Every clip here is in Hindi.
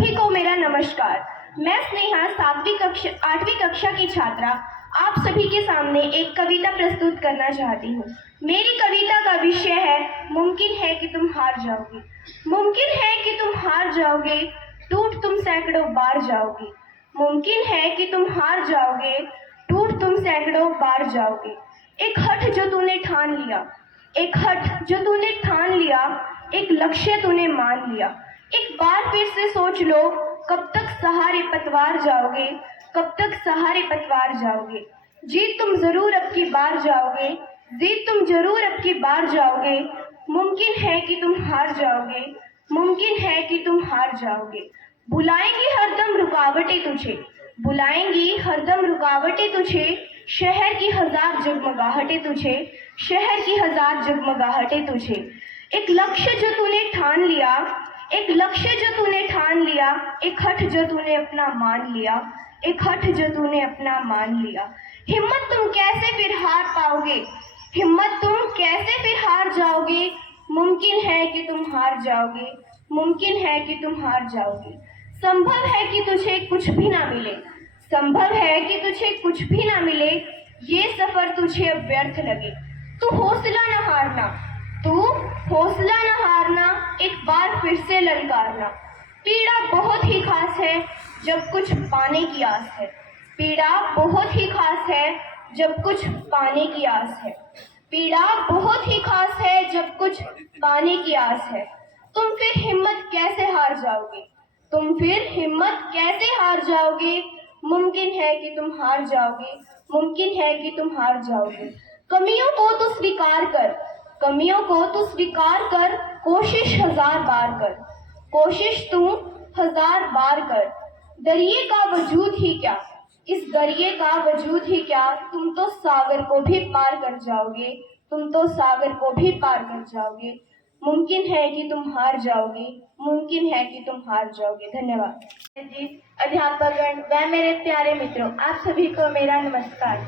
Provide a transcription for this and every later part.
सभी को मेरा नमस्कार। मैं स्नेहा 8वीं कक्षा की छात्रा आप सभी के सामने एक कविता प्रस्तुत करना चाहती हूँ। मेरी कविता का विषय है मुमकिन है कि तुम हार जाओगे। मुमकिन है कि तुम हार जाओगे, टूट तुम सैकड़ों बार जाओगे। मुमकिन है कि तुम हार जाओगे, टूट तुम सैकड़ों बार जाओगे। एक हठ जो तूने ठान लिया, एक हठ जो तूने ठान लिया, एक लक्ष्य तूने मान लिया। एक बार फिर से सोच लो, कब तक सहारे पतवार जाओगे, कब तक सहारे पतवार जाओगे। जीत तुम जरूर अब की बार जाओगे, जीत तुम जरूर अब की बार जाओगे। मुमकिन है कि तुम हार जाओगे, मुमकिन है कि तुम हार जाओगे। बुलाएंगी हरदम रुकावटें तुझे, बुलाएंगी हरदम रुकावटें तुझे। शहर की हजार जगमगाहटें तुझे, शहर की हजार जगमगाहटें तुझे। एक लक्ष्य जो तूने ठान लिया, एक लक्ष्य जो तूने ठान लिया, एक हठ जो तूने अपना मान लिया, एक हठ जो तूने अपना मान लिया। हिम्मत तुम कैसे फिर हार पाओगे, हिम्मत तुम कैसे फिर हार जाओगे। मुमकिन है कि तुम हार जाओगे, मुमकिन है कि तुम हार जाओगे। संभव है कि तुझे कुछ भी ना मिले, संभव है कि तुझे कुछ भी ना मिले। ये सफर तुझे अब व्यर्थ लगे, तू हौसला न हारना, तू हौसला न हारना, एक बार फिर से ललकारना। पीड़ा बहुत ही खास है जब कुछ पाने की आस है, पीड़ा बहुत ही खास है जब कुछ पाने की आस है, पीड़ा बहुत ही खास है जब कुछ पाने की आस है। तुम फिर हिम्मत कैसे हार जाओगे, तुम फिर हिम्मत कैसे हार जाओगे। मुमकिन है कि तुम हार जाओगे, मुमकिन है कि तुम हार जाओगे। कमियों को तो स्वीकार कर, कमियों को तू स्वीकार कर, कोशिश हजार बार कर, कोशिश तू हजार बार कर। दरिए का वजूद ही क्या, इस दरिए का वजूद ही क्या, तुम तो सागर को भी पार कर जाओगे, तुम तो सागर को भी पार कर जाओगे। मुमकिन है कि तुम हार जाओगे, मुमकिन है कि तुम हार जाओगे। धन्यवाद जी। अध्यापकगण व मेरे प्यारे मित्रों, आप सभी को मेरा नमस्कार।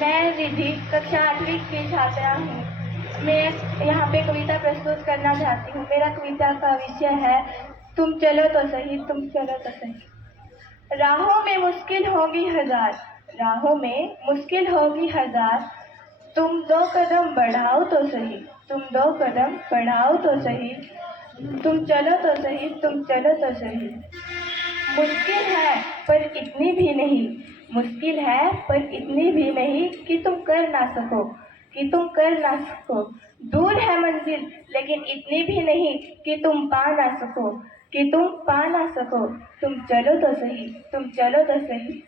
मैं रिधि कक्षा 8वीं की छात्रा हूँ। मैं यहाँ पे कविता प्रस्तुत करना चाहती हूँ। मेरा कविता का विषय है तुम चलो तो सही, तुम चलो तो सही। राहों में मुश्किल होगी हजार, राहों में मुश्किल होगी हजार, तुम 2 कदम बढ़ाओ तो सही, तुम 2 कदम बढ़ाओ तो सही। तुम चलो तो सही, तुम चलो तो सही। मुश्किल है पर इतनी भी नहीं, मुश्किल है पर इतनी भी नहीं कि तुम कर ना सको, कि तुम कर ना सको। दूर है मंजिल लेकिन इतनी भी नहीं कि तुम पा ना सको, कि तुम पा ना सको। तुम चलो तो सही, तुम चलो तो सही।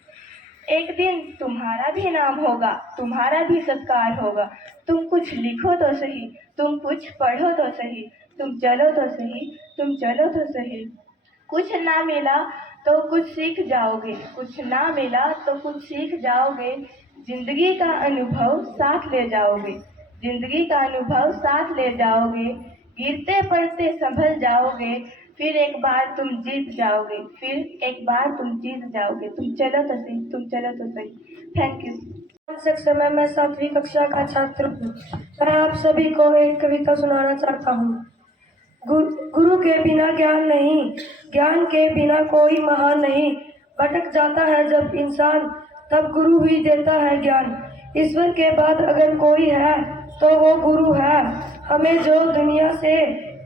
एक दिन तुम्हारा भी नाम होगा, तुम्हारा भी सत्कार होगा। तुम कुछ लिखो तो सही, तुम कुछ पढ़ो तो सही। तुम चलो तो सही, तुम चलो तो सही। कुछ ना मिला तो कुछ सीख जाओगे, कुछ ना मिला तो कुछ सीख जाओगे। जिंदगी का अनुभव साथ ले जाओगे, जिंदगी का अनुभव साथ ले जाओगे। गिरते पड़ते संभल जाओगे, फिर एक बार तुम जीत जाओगे, फिर एक बार तुम जीत जाओगे। तुम चलो तो सही, तुम चलो तो सही। Thank you. समय मैं 7वीं कक्षा का छात्र हूँ। मैं आप सभी को एक कविता सुनाना चाहता हूँ। गुरु के बिना ज्ञान नहीं, ज्ञान के बिना कोई महान नहीं। भटक जाता है जब इंसान, तब गुरु ही देता है ज्ञान। ईश्वर के बाद अगर कोई है तो वो गुरु है। हमें जो दुनिया से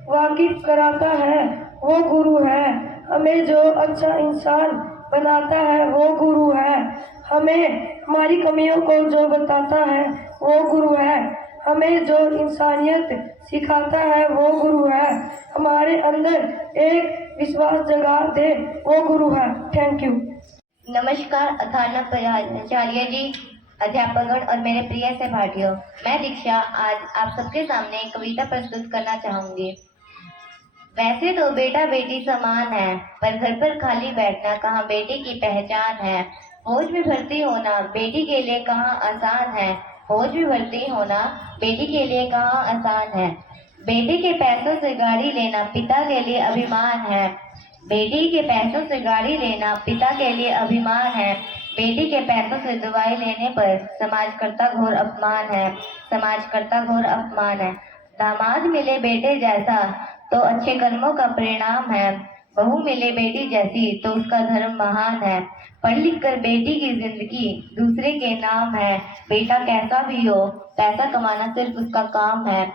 वाकिफ कराता है वो गुरु है। हमें जो अच्छा इंसान बनाता है वो गुरु है। हमें हमारी कमियों को जो बताता है वो गुरु है। हमें जो इंसानियत सिखाता है वो गुरु है। हमारे अंदर एक विश्वास जगा दे वो गुरु है। Thank you. नमस्कार अध्यापकाचार्य जी, अध्यापकगण और मेरे प्रिय सहपाठियों। मैं दीक्षा आज आप सबके सामने एक कविता प्रस्तुत करना चाहूंगी। वैसे तो बेटा बेटी समान है, पर घर पर खाली बैठना कहाँ बेटी की पहचान है। फौज में भर्ती होना बेटी के लिए कहाँ आसान है, फौज में भर्ती होना बेटी के लिए कहाँ आसान है। बेटी के पैसों से गाड़ी लेना पिता के लिए अभिमान है, बेटी के पैसों से गाड़ी लेना पिता के लिए अभिमान है। बेटी के पैसों से दवाई लेने पर समाज करता घोर अपमान है, समाज करता घोर अपमान है। दामाद मिले बेटे जैसा तो अच्छे कर्मों का परिणाम है, बहू मिले बेटी जैसी तो उसका धर्म महान है। पढ़ लिख कर बेटी की जिंदगी दूसरे के नाम है। बेटा कैसा भी हो, पैसा कमाना सिर्फ उसका काम है।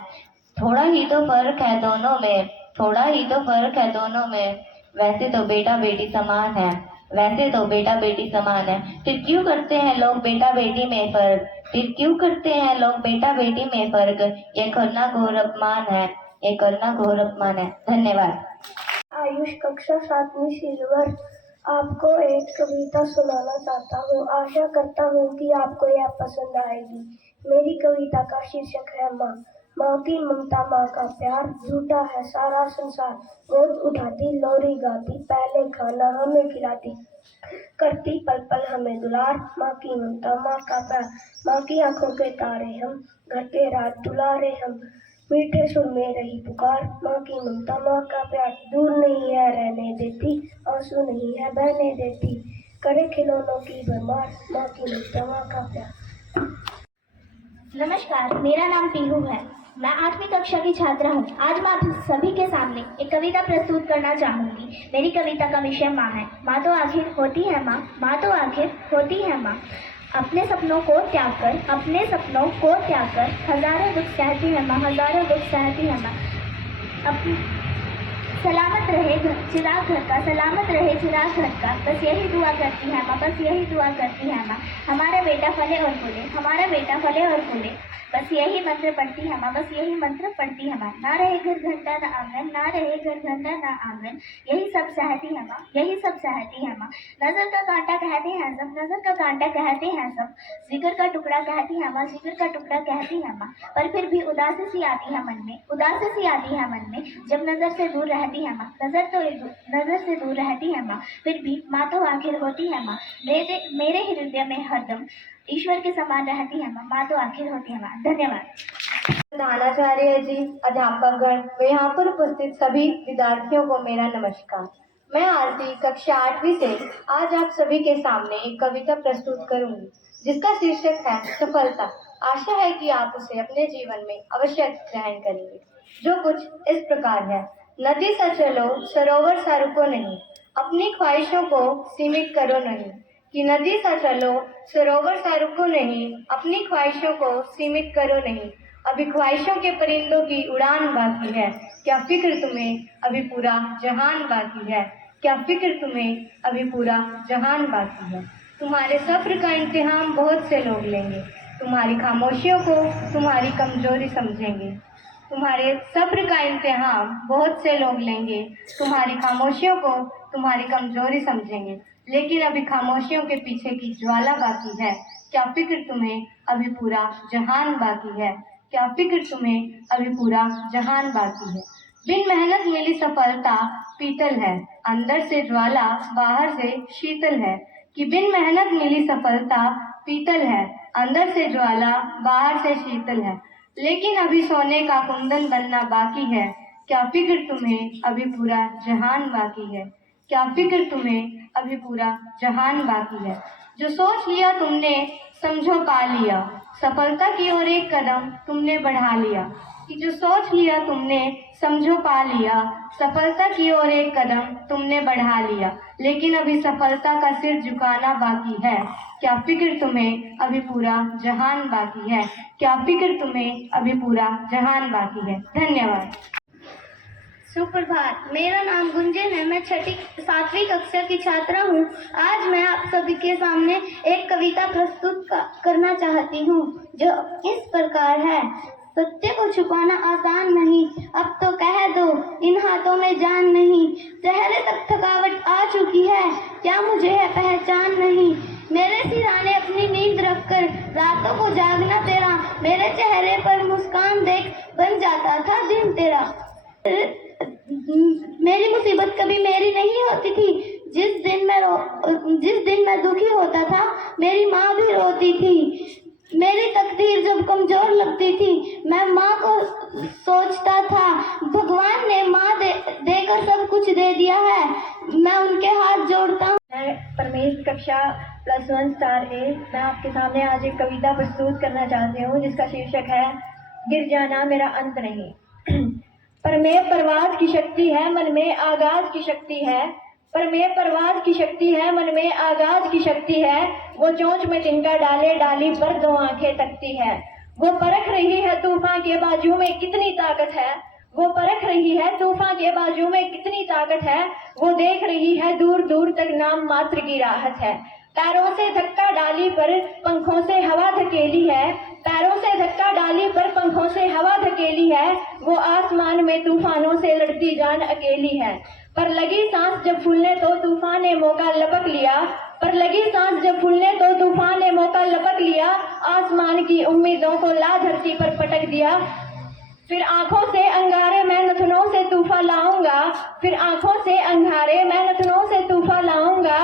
थोड़ा ही तो फर्क है दोनों में, थोड़ा ही तो फर्क है दोनों में। वैसे तो बेटा बेटी समान है, वैसे तो बेटा बेटी समान है। फिर क्यों करते हैं लोग बेटा बेटी में फर्क, फिर क्यों करते हैं लोग बेटा बेटी में फर्क। ये करना घोर अपमान है, ये करना घोर अपमान है। धन्यवाद। आयुष कक्षा 7वीं सिल्वर आपको एक कविता सुनाना चाहता हूँ। आशा करता हूँ कि आपको यह पसंद आएगी। मेरी कविता का शीर्षक है माँ। माँ की ममता, माँ का प्यार, झूठा है सारा संसार। गोद उठाती, लोरी गाती, पहले खाना हमें खिलाती, करती पल पल हमें दुलार। माँ की ममता, माँ का प्यार, माँ की आंखों के तारे हम, घर के रात दुलारे हम, मीठे सुर में रही पुकार। माँ की ममता, माँ का प्यार, दूर नहीं है रहने देती, आंसू नहीं है बहने देती, करे खिलौनों की भरमार। माँ की ममता, माँ का प्यार। नमस्कार, मेरा नाम पीहू है। मैं 8वीं कक्षा की छात्रा हूँ। आज मैं आप सभी के सामने एक कविता प्रस्तुत करना चाहूँगी। मेरी कविता का विषय माँ है। माँ तो आखिर होती है माँ, माँ तो आखिर होती है माँ। अपने सपनों को त्याग कर, अपने सपनों को त्याग कर, हजारों दुख सहती है माँ, हजारों दुख सहती है माँ। अपनी सलामत रहे चिराग घर का, सलामत रहे चिराग घर का, बस यही दुआ करती है माँ, बस यही दुआ करती है माँ। हमारा बेटा फले और फूले, हमारा बेटा फले और फूले, बस यही मंत्र पढ़ती है माँ, बस यही मंत्र पढ़ती है माँ। ना रहे घर घंटा ना आंगन, ना रहे घर घंटा ना आंगन, यही सब सहती है माँ, यही सब सहती है माँ। नजर का कांटा कहते हैं सब, नजर का कांटा कहते हैं सब, जिगर का टुकड़ा कहती है माँ, जिगर का टुकड़ा कहती है माँ। पर फिर भी उदासी सी आती है मन में, उदासी सी आती है मन में, जब नजर से दूर रहती है माँ, नजर से दूर रहती है माँ। फिर भी माँ तो आखिर होती है माँ, मेरे हृदय में हरदम ईश्वर के समान रहती है माँ, माँ तो आखिर होती है माँ। धन्यवाद। प्रधानाचार्य जी, अध्यापकगण व यहाँ पर उपस्थित सभी विद्यार्थियों को मेरा नमस्कार। मैं आरती कक्षा 8वीं से आज आप सभी के सामने एक कविता प्रस्तुत करूंगी जिसका शीर्षक है सफलता। आशा है कि आप उसे अपने जीवन में अवश्य ग्रहण करेंगे। जो कुछ इस प्रकार है। नदी सा चलो सरोवर सा रुको नहीं, अपनी ख्वाहिशों को सीमित करो नहीं। कि नदी सा चलो सरोवर सा रुको नहीं, अपनी ख्वाहिशों को सीमित करो नहीं। अभी ख्वाहिशों के परिंदों की उड़ान बाकी है, क्या फिक्र तुम्हें अभी पूरा जहान बाकी है, क्या फिक्र तुम्हें अभी पूरा जहान बाकी है। तुम्हारे सब्र का इम्तिहान बहुत से लोग लेंगे, तुम्हारी खामोशियों को तुम्हारी कमजोरी समझेंगे। तुम्हारे सब्र का इम्तिहान बहुत से लोग लेंगे, तुम्हारी खामोशियों को तुम्हारी कमजोरी समझेंगे। लेकिन अभी खामोशियों के पीछे की ज्वाला बाकी है, क्या फिक्र तुम्हें अभी पूरा जहान बाकी है, क्या फिक्र तुम्हें अभी पूरा जहान बाकी है। बिन मेहनत मिली सफलता पीतल है, अंदर से ज्वाला बाहर से शीतल है। कि बिन मेहनत मिली सफलता पीतल है, अंदर से ज्वाला बाहर से शीतल है। लेकिन अभी सोने का कुंदन बनना बाकी है, क्या फिक्र तुम्हें अभी पूरा जहान बाकी है, क्या फिक्र तुम्हें अभी पूरा जहान बाकी है। जो सोच लिया तुमने समझो पा लिया, सफलता की ओर एक कदम तुमने बढ़ा लिया। कि जो सोच लिया तुमने समझो पा लिया, सफलता की ओर एक कदम तुमने बढ़ा लिया। लेकिन अभी सफलता का सिर झुकाना बाकी है, क्या फिक्र तुम्हें अभी पूरा जहान बाकी है, क्या फिक्र तुम्हें अभी पूरा जहान बाकी है। धन्यवाद। सुप्रभात, मेरा नाम गुंजन है। मैं 7वीं कक्षा की छात्रा हूँ। आज मैं आप सभी के सामने एक कविता प्रस्तुत करना चाहती हूँ जो इस प्रकार है। सत्य को छुपाना आसान नहीं, अब तो कह दो इन हाथों में जान नहीं। चेहरे तक थकावट आ चुकी है, क्या मुझे है पहचान नहीं। मेरे सिरहाने अपनी नींद रखकर रातों को जागना तेरा, मेरे चेहरे पर मुस्कान देख बन जाता था दिन तेरा। मेरी मुसीबत कभी मेरी नहीं होती थी, जिस दिन मैं दुखी होता था मेरी माँ भी रोती थी। मेरी तकदीर जब कमजोर लगती थी मैं माँ को सोचता था, भगवान ने माँ देकर सब कुछ दे दिया है, मैं उनके हाथ जोड़ता हूँ। मैं परमेश कक्षा +1 स्टार ए। मैं आपके सामने आज एक कविता प्रस्तुत करना चाहती हूँ जिसका शीर्षक है गिर जाना मेरा अंत नहीं। पर में परवाज की शक्ति है, मन में आगाज की शक्ति है। पर में परवाज की शक्ति है, मन में आगाज की शक्ति है। वो चोंच में तिनका डाले, डाली पर दो आंखें तकती है। वो परख रही है तूफान के बाजू में कितनी ताकत है। वो परख रही है तूफान के बाजू में कितनी ताकत है। वो देख रही है दूर दूर तक नाम मात्र की राहत है। पैरों से धक्का डाली पर पंखों से हवा धकेली है। पैरों से धक्का डाली पर पंखों से हवा धकेली है। वो आसमान में तूफानों से लड़ती जान अकेली है। पर लगी सांस जब फूलने तो तूफान ने मौका लपक लिया। पर लगी सांस जब फूलने तो तूफान ने मौका लपक लिया। आसमान की उम्मीदों को ला धरती पर पटक दिया। फिर आंखों से अंगारे मैं नथनों से तूफा लाऊंगा। फिर आंखों से अंगारे मैं नथनों से तूफा लाऊंगा।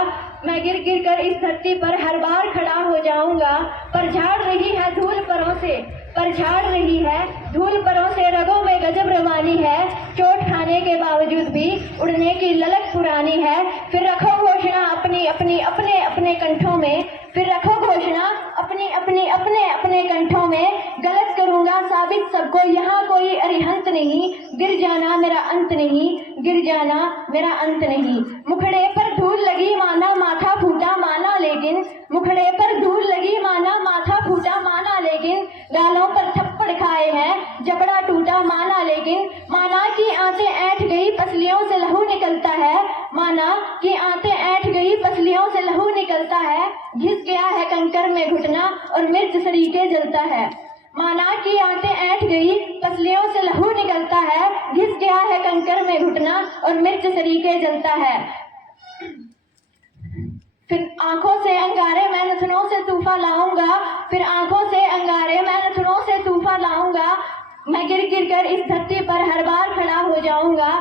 मैं गिर गिर कर इस धरती पर हर बार खड़ा हो जाऊंगा। पर झाड़ रही है धूल परों से, पर झाड़ रही है धूल परों से रगों में गजब रवानी है। चोट खाने के बावजूद भी उड़ने की ललक पुरानी है। फिर रखो घोषणा अपनी अपनी अपने अपने कंठों में। फिर रखो घोषणा अपनी अपनी अपने अपने कंठों में। गलत करूंगा साबित सबको, यहाँ कोई अरिहंत नहीं। गिर जाना मेरा अंत नहीं, गिर जाना मेरा अंत नहीं। मुखड़े पर धूल लगी माना माथा फूटा माना, लेकिन मुखड़े पर धूल लगी माना माथा फूटा माना, लेकिन गालों पर थप्पड़ खाए हैं जबड़ा टूटा माना, लेकिन माना की आंतें ऐंठ गई पसलियों से लहू निकलता है। माना कि आंतें ऐंठ गई पसलियों से लहू निकलता है। घिस गया है कंकर में घुटना और मिर्च सरीके जलता है। माना कि आंतें ऐंठ गई पसलियों से लहू निकलता है। घिस गया है कंकर में घुटना और मिर्च सरीके जलता है। फिर आंखों से अंगारे मैं नथनों से तूफा लाऊंगा। फिर आंखों से अंगारे मैं नथनों से तूफा लाऊंगा। मैं गिर गिर कर इस धरती पर हर बार खड़ा हो जाऊंगा।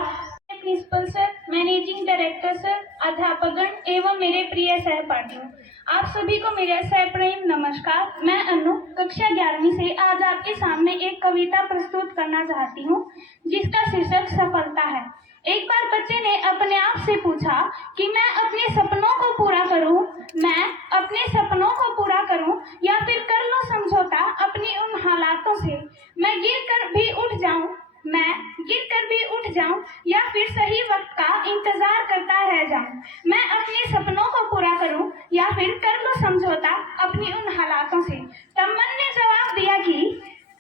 Principal sir, managing director sir, अध्यापकगण एवं मेरे प्रिय सहपाठियों, आप सभी को मेरा सप्रेम नमस्कार। मैं अनु कक्षा 11वीं से आज आपके सामने एक कविता प्रस्तुत करना चाहती हूँ जिसका शीर्षक सफलता है। एक बार बच्चे ने अपने आप से पूछा कि मैं अपने सपनों को पूरा करूं, मैं अपने सपनों को पूरा करूं या फिर कर लूं समझौता अपनी उन हालातों से। मैं गिर कर भी उठ जाऊं, मैं गिर कर भी उठ जाऊं या फिर सही वक्त का इंतजार करता रह जाऊं। मैं अपने सपनों को पूरा करूं या फिर कर लूं समझौता अपनी उन हालातों से। तब मन ने जवाब दिया कि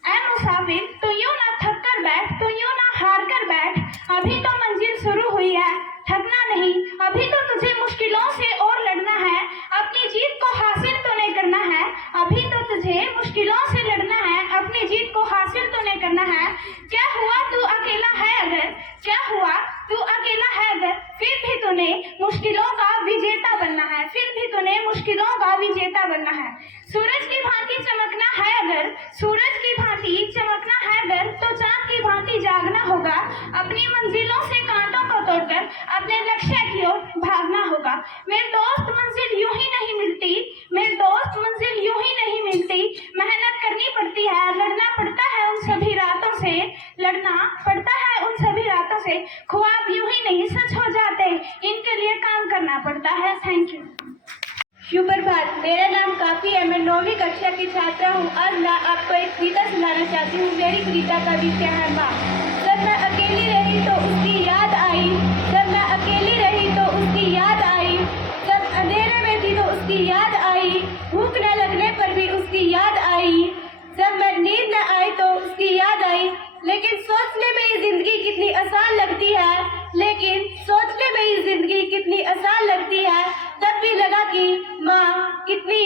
ऐ मुसाफिर, तू यूं ना थक कर बैठ, तू यूं ना हार कर बैठ। अभी तो मंजिल शुरू हुई है, थकना नहीं। अभी तो तुझे मुश्किलों से और लड़ना है, अपनी जीत को हासिल तो नहीं करना है। अभी तो तुझे मुश्किलों से लड़ना है, अपनी जीत को हासिल तो नहीं करना है। क्या हुआ तू अकेला है अगर, क्या हुआ तू अकेला है अगर, फिर भी तूने मुश्किलों का विजेता बनना है, फिर भी तूने मुश्किलों का विजेता बनना है। सूरज की भांति चमकना है अगर, सूरज की भांति चमकना है अगर, तो चांद की भांति जागना होगा। अपनी मंजिलों से कांटों को तोड़कर अपने लक्ष्य की ओर भागना होगा। मेरे दोस्त, मंजिल यूं ही नहीं मिलती, मेरे दोस्त मंजिल यूं ही नहीं मिलती। मेहनत करनी पड़ती है, लड़ना पड़ता है उन सभी रातों से, लड़ना पड़ता है उन सभी रातों से। ख्वाब यूं ही नहीं सच हो जाते, इनके लिए काम करना पड़ता है। Thank you. शुभ प्रभात, मेरा नाम काफी है। मैं 9वीं कक्षा की छात्रा हूँ। आज मैं आपको एक कविता सुनाना चाहती हूँ। मेरी कविता का विषय है माँ। जब मैं अकेली रही तो उसकी याद आई, जब मैं अकेली रही तो उसकी याद आई, जब अंधेरे में थी तो उसकी याद आई, भूख न लगने पर भी उसकी याद आई, जब मैं नींद न आई तो उसकी याद आई। लेकिन सोचने में ये जिंदगी कितनी आसान लगती है, लेकिन सोचने में ये जिंदगी कितनी आसान लगती है। तब भी लगा कि माँ कितनी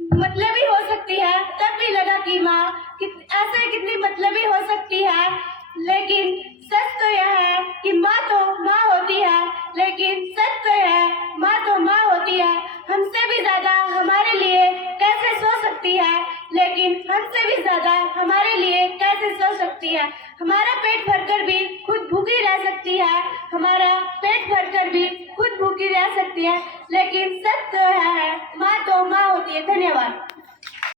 मतलबी हो सकती है, तब भी लगा कि माँ ऐसे कितनी मतलबी हो सकती है। लेकिन सच तो यह है कि माँ तो माँ होती है, लेकिन सच तो यह है माँ तो माँ होती है। हमसे भी ज्यादा हमारे लिए कैसे सोच सकती है, लेकिन हमसे भी ज्यादा हमारे लिए कैसे सोच सकती है। हमारा पेट भरकर भी खुद भूखी रह सकती है, हमारा पेट भरकर भी खुद भूखी रह सकती है, लेकिन सच तो माँ तो माँ होती है। धन्यवाद।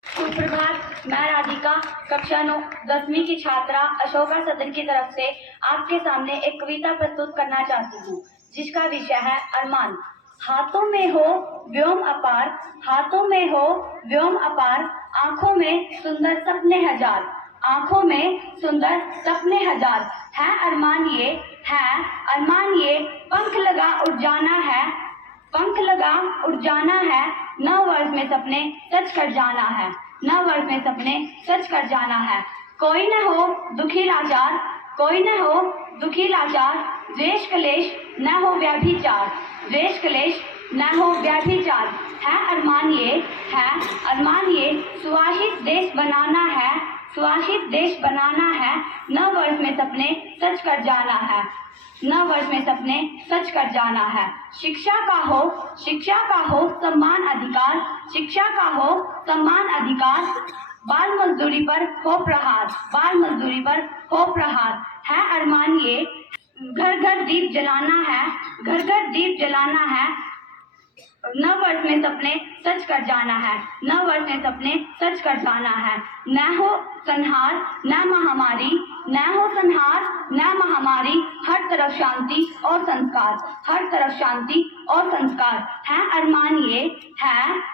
सुप्रभात, मैं राधिका कक्षा 9 10वीं की छात्रा अशोका सदन की तरफ से आपके सामने एक कविता प्रस्तुत करना चाहती हूँ जिसका विषय है अरमान। हाथों में हो व्योम अपार, हाथों में हो व्योम अपार, आंखों में सुंदर सपने हजार, आंखों में सुंदर सपने हजार, है अरमान ये पंख लगा उड़ जाना है, पंख लगा उड़ जाना है, 9 वर्ष में सपने सच कर जाना है, 9 वर्ष में सपने सच कर जाना है। कोई न हो दुखी लाचार, कोई न हो दुखी लाचार, द्वेष कलेश न हो व्यभिचार, द्वेष कलेश न हो व्यभिचार, है अरमान ये सुभाषित देश बनाना है, सुभाषित देश बनाना है, 9 वर्ष में सपने सच कर जाना है, 9 वर्ष में सपने सच कर जाना है। शिक्षा का हो सम्मान अधिकार, शिक्षा का हो सम्मान अधिकार, बाल मजदूरी पर हो प्रहार, बाल मजदूरी पर हो प्रहार, है अरमान ये घर घर दीप जलाना है, घर घर दीप जलाना है, 9 वर्ष में सपने सच कर जाना है, 9 वर्ष में सपने सच कर जाना है। न हो संहार न महामारी, न हो संहार न महामारी, हर तरफ शांति और संस्कार, हर तरफ शांति और संस्कार, है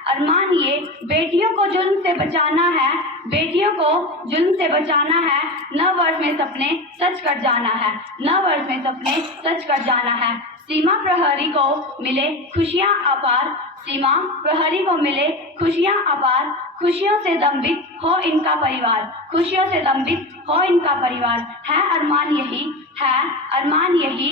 अरमान ये बेटियों को जुल्म से बचाना है, बेटियों को जुल्म से बचाना है, 9 वर्ष में सपने सच कर जाना है, 9 वर्ष में सपने सच कर जाना है। सीमा प्रहरी को मिले खुशियां अपार, सीमा प्रहरी को मिले खुशियां अपार, खुशियों से दंबित हो इनका परिवार, खुशियों से दंबित हो इनका परिवार, है अरमान यही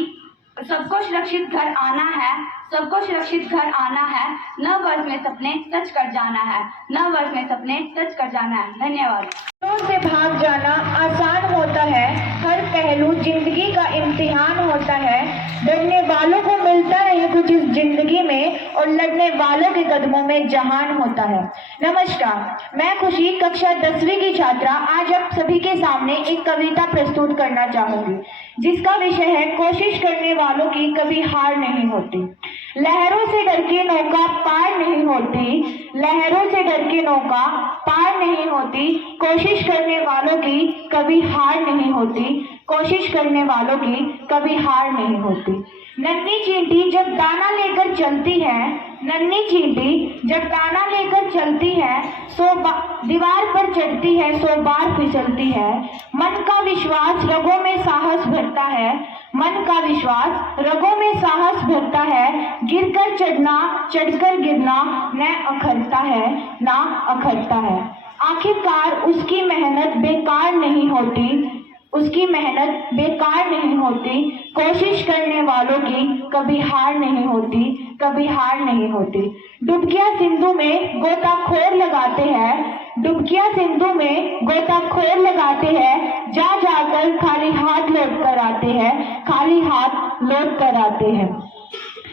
सबको सुरक्षित घर आना है, सबको सुरक्षित घर आना है, 9 वर्ष में सपने सच कर जाना है, 9 वर्ष में सपने सच कर जाना है। धन्यवाद। से भाग जाना आसान होता है, हर पहलू जिंदगी का इम्तिहान होता है, डरने वालों को मिलता नहीं कुछ इस जिंदगी में और लड़ने वालों के कदमों में जहान होता है। नमस्कार, मैं खुशी कक्षा 10वीं की छात्रा आज आप सभी के सामने एक कविता प्रस्तुत करना चाहूंगी, जिसका विषय है कोशिश करने वालों की कभी हार नहीं होती। लहरों से डर के नौका पार नहीं होती, लहरों से डर के नौका पार नहीं होती, कोशिश करने वालों की कभी हार नहीं होती, कोशिश करने वालों की कभी हार नहीं होती। नन्ही चींटी जब दाना लेकर चलती है, नन्ही चींटी जब दाना लेकर चलती है, दीवार पर चढ़ती है 100 बार फिसलती है, मन का विश्वास रगों में साहस भरता है, मन का विश्वास रगों में साहस भरता है, गिरकर चढ़ना चढ़कर गिरना न अखरता है, आखिरकार उसकी मेहनत बेकार नहीं होती, उसकी मेहनत बेकार नहीं होती, कोशिश करने वालों की कभी हार नहीं होती, कभी हार नहीं होती। डुबकियां सिंधु में गोताखोर लगाते हैं, डुबकियां सिंधु में गोताखोर लगाते हैं, जा जाकर खाली हाथ लौट कर आते हैं, खाली हाथ लौट कर आते हैं।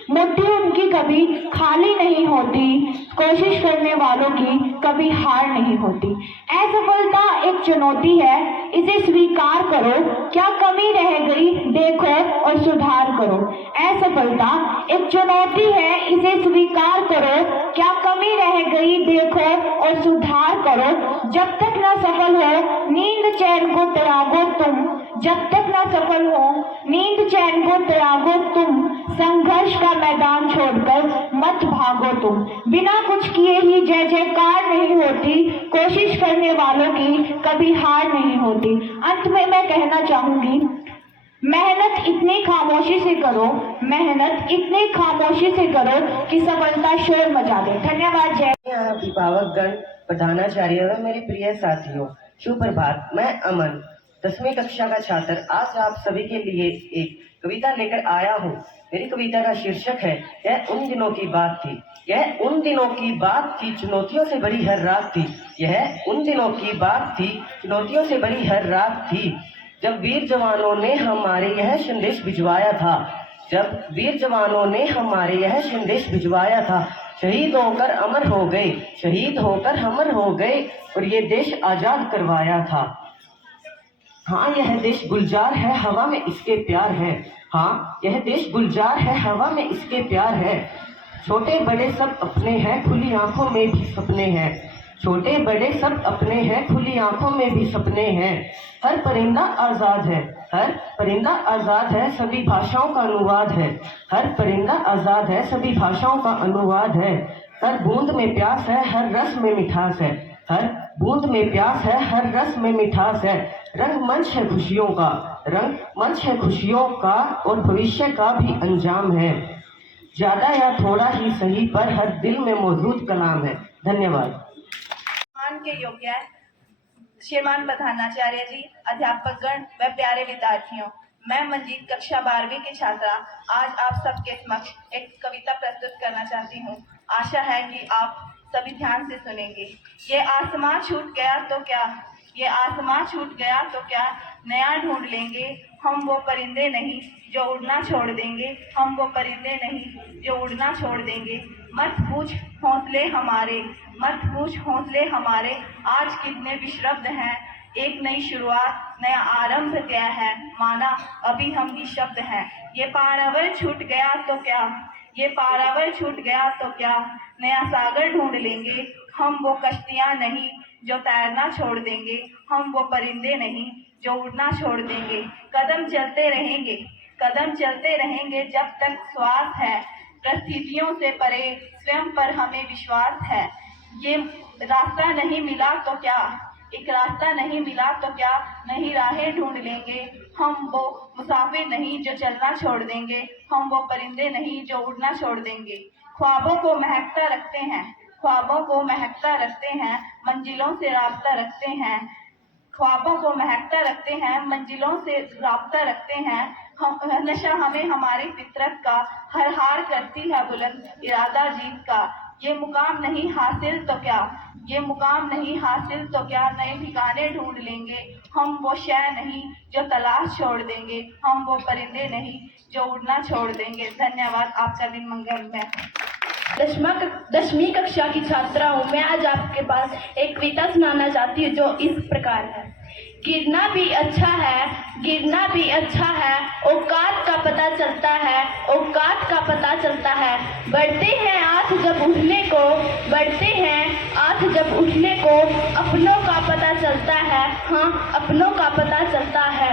मुट्ठी उनकी कभी खाली नहीं होती, कोशिश करने वालों की कभी हार नहीं होती। असफलता एक चुनौती है, इसे स्वीकार करो, क्या कमी रह गई देखो और सुधार करो। असफलता एक चुनौती है, इसे स्वीकार करो, क्या कमी रह गई देखो और सुधार करो। जब तक न सफल हो नींद चैन को त्यागो तुम, जब तक न सफल हो नींद चैन को त्यागो तुम, संघर्ष का मैदान छोड़कर मत भागो तुम। बिना कुछ किए ही जय जयकार नहीं होती, कोशिश करने वालों की कभी हार नहीं होती। अंत में मैं कहना चाहूंगी, मेहनत इतनी खामोशी से करो, मेहनत इतनी खामोशी से करो कि सफलता शोर मचा दे। धन्यवाद। जय अभिभावक गण, प्रधानाचार्य व मेरे प्रिय साथियों, शुभ प्रभात। मैं अमन 10वीं कक्षा का छात्र आज आप सभी के लिए एक कविता लेकर आया हूँ। मेरी कविता का शीर्षक है यह उन दिनों की बात थी। यह उन दिनों की बात थी, चुनौतियों से भरी हर रात थी। यह उन दिनों की बात थी, चुनौतियों से भरी हर रात थी, जब वीर जवानों ने हमारे यह संदेश भिजवाया था, जब वीर जवानों ने हमारे यह संदेश भिजवाया था। शहीद होकर अमर हो गए, शहीद होकर अमर हो गए और ये देश आजाद करवाया था। हाँ, यह देश गुलजार है, हवा में इसके प्यार है। हाँ, यह देश गुलजार है, हवा में इसके प्यार है। छोटे बड़े सब अपने हैं, खुली आंखों में भी सपने हैं। छोटे बड़े सब अपने हैं, खुली आंखों में भी सपने हैं। हर परिंदा आजाद है, हर परिंदा आजाद है, सभी भाषाओं का अनुवाद है। हर परिंदा आजाद है, सभी भाषाओं का अनुवाद है। हर बूंद में प्यास है, हर रस में मिठास है। हर बूंद में प्यास है, हर रस में मिठास है। रंग मंच है खुशियों का, रंग मंच है खुशियों का, और भविष्य का भी अंजाम है। ज्यादा या थोड़ा ही सही, पर हर दिल में मौजूद कलाम है। धन्यवाद। सम्मान के योग्य श्रीमान प्रधानाचार्य जी, अध्यापकगण व प्यारे विद्यार्थियों, मैं मंजीत कक्षा 12वीं की छात्रा आज आप सबके समक्ष एक कविता प्रस्तुत करना चाहती हूँ। आशा है कि आप सभी ध्यान से सुनेंगे। ये आसमां छूट गया तो क्या, ये आसमां छूट गया तो क्या, नया ढूंढ लेंगे हम वो परिंदे नहीं जो उड़ना छोड़ देंगे, हम वो परिंदे नहीं जो उड़ना छोड़ देंगे। मत पूछ हौसले हमारे, मत पूछ हौसले हमारे, आज कितने विश्रब्द हैं। एक नई शुरुआत, नया आरंभ क्या है, माना अभी हम निशब्द हैं। ये पारावर छूट गया तो क्या, ये पारावर छूट गया तो क्या, नया सागर ढूंढ लेंगे हम वो कश्तियाँ नहीं जो तैरना छोड़ देंगे, हम वो परिंदे नहीं जो उड़ना छोड़ देंगे। कदम चलते रहेंगे, कदम चलते रहेंगे जब तक श्वास है। परिस्थितियों से परे स्वयं पर हमें विश्वास है। ये रास्ता नहीं मिला तो क्या, एक रास्ता नहीं मिला तो क्या, नई राहें ढूंढ लेंगे हम वो मुसाफिर नहीं जो चलना छोड़ देंगे, हम वो परिंदे नहीं जो उड़ना छोड़ देंगे। ख्वाबों को महकता रखते हैं, ख्वाबों को महकता रखते हैं, मंजिलों से राब्ता रखते हैं। ख्वाबों को महकता रखते हैं, मंजिलों से राब्ता रखते हैं। हम नशा हमें हमारी फितरत का, हर हार करती है बुलंद इरादा जीत का। ये मुकाम नहीं हासिल तो क्या, ये मुकाम नहीं हासिल तो क्या, नए ठिकाने ढूंढ लेंगे हम वो शय नहीं जो तलाश छोड़ देंगे, हम वो परिंदे नहीं जो उड़ना छोड़ देंगे। धन्यवाद। आपका दिन मंगलमय। 10वीं कक्षा की छात्रा हूँ। मैं आज आपके पास एक कविता सुनाना चाहती हूँ जो इस प्रकार है। गिरना भी अच्छा है, गिरना भी अच्छा है, औकात का पता चलता है, औकात का पता चलता है। बढ़ते हैं आँख जब उठने को, बढ़ते हैं आँख जब उठने को, अपनों का पता चलता है, हाँ अपनों का पता चलता है।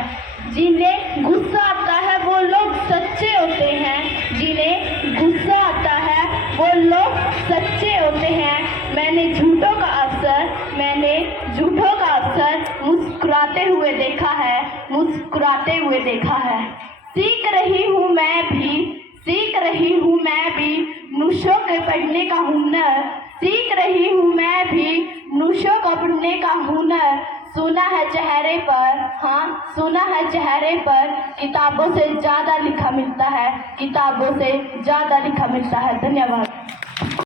जिन्हें गुस्सा आता है वो लोग सच्चे होते हैं, जिन्हें गुस्सा आता है वो लोग सच्चे होते हैं। मैंने झूठों का अवसर मुस्कुराते हुए देखा है, मुस्कुराते हुए देखा है। सीख रही हूँ मैं भी, सीख रही हूँ मैं भी, नुशों के पढ़ने का हुनर, सीख रही हूँ मैं भी, नुशों का पढ़ने का हुनर। सुना है चेहरे पर, हाँ सुना है चेहरे पर, किताबों से ज़्यादा लिखा मिलता है, किताबों से ज़्यादा लिखा मिलता है। धन्यवाद।